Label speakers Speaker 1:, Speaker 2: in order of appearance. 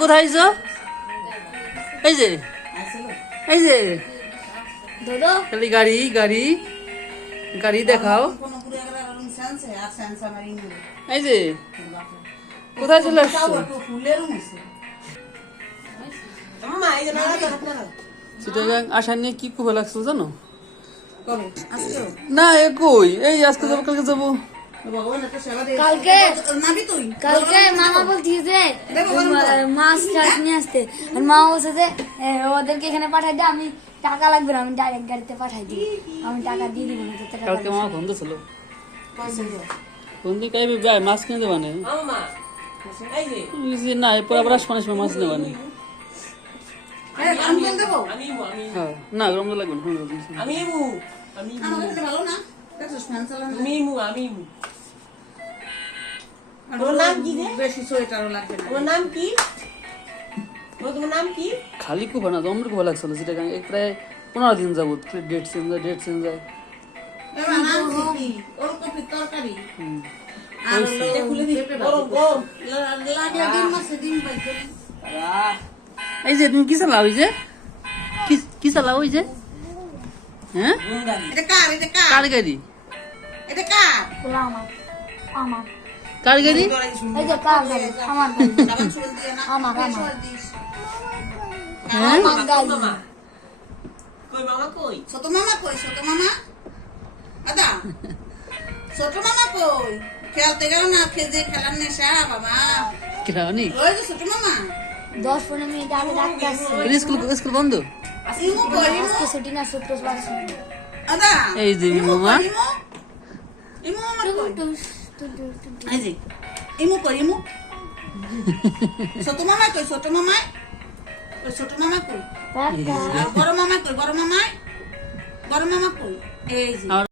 Speaker 1: কোথায় আইছো? এই যে। এই যে। খালি গাড়ি গাড়ি। গাড়ি দেখাও। এই যে। কোথায় চলে আসছো? চিটাগাং আসা নিয়ে কি খুব লাগছে জানো?
Speaker 2: কবে?
Speaker 1: না এ কই? এই আজকে যাব কালকে যাব।
Speaker 3: কালকে কালকে মামা বলছি যে মাছ টাছ নিয়ে আসতে। আর মা বলছে যে ওদেরকে এখানে পাঠাই দে আমি টাকা লাগবে না আমি ডাইরেক্ট গাড়িতে পাঠাই দিই। আমি টাকা দিয়ে দিব না
Speaker 1: কালকে মামা ফোন দিছিল
Speaker 2: পয়সা
Speaker 1: ফোন দিয়ে কাইবে? ভাই মাছ কিনে দেবা না? এরপর আবার আসবানি সময় মাছ নেবা না?
Speaker 2: আরে গান বল দেবো।
Speaker 1: হ্যাঁ না গরম লাগবে না।
Speaker 4: আমি আমি আমি মু আমি তোর নাম কি রে?
Speaker 2: বেশি সোয়েটারও লাগবে না।
Speaker 4: তোমার নাম কি? তোমার নাম কি?
Speaker 1: খালি খুব না জমর খুব লাগছিল চিটাগাং এই প্রায় পনেরো দিন যাব ডেট চেঞ্জ যায় ডেট চেঞ্জ
Speaker 2: কি? ওলকপির তরকারি? আর
Speaker 4: খুলে দিই
Speaker 2: লাগলে ডিম ডিম
Speaker 1: এই যে তুমি কি চালাও যে? কি- কি চালাও ওই যে? হ্যাঁ?
Speaker 2: এটা কার? এটা কার?
Speaker 1: কার গাড়ি?
Speaker 2: এটা কার?
Speaker 3: আমার আমার।
Speaker 1: কার গাড়ি?
Speaker 3: এই যে কার গাড়ি? আমার আমার, আমার।
Speaker 1: হ্যাঁ
Speaker 4: মামা কই মামা কই?
Speaker 2: ছোট মামা কই? ছোট মামা? আদা ছোট মামা কই? খেলতে গেল না খেজে খেলার নেশা বাবা।
Speaker 1: কিরানি?
Speaker 2: ওই যে ছোট মামা।
Speaker 3: দশ পনেরো মিনিট আগে ডাকতে আসছি।
Speaker 1: স্কুল স্কুল বন্ধ?
Speaker 3: আজকে ছুটি না শুক্রবার ছুটি।
Speaker 1: এই যে মামা
Speaker 2: ইমু ইমু? মামা কই। এই যে ইমু কই ইমু ছোট মামা কই ছোট মামা ওই ছোট মামা কই
Speaker 3: টাটা।
Speaker 2: আর বড় মামা কই বড় মামা বড় মামা কই এই যে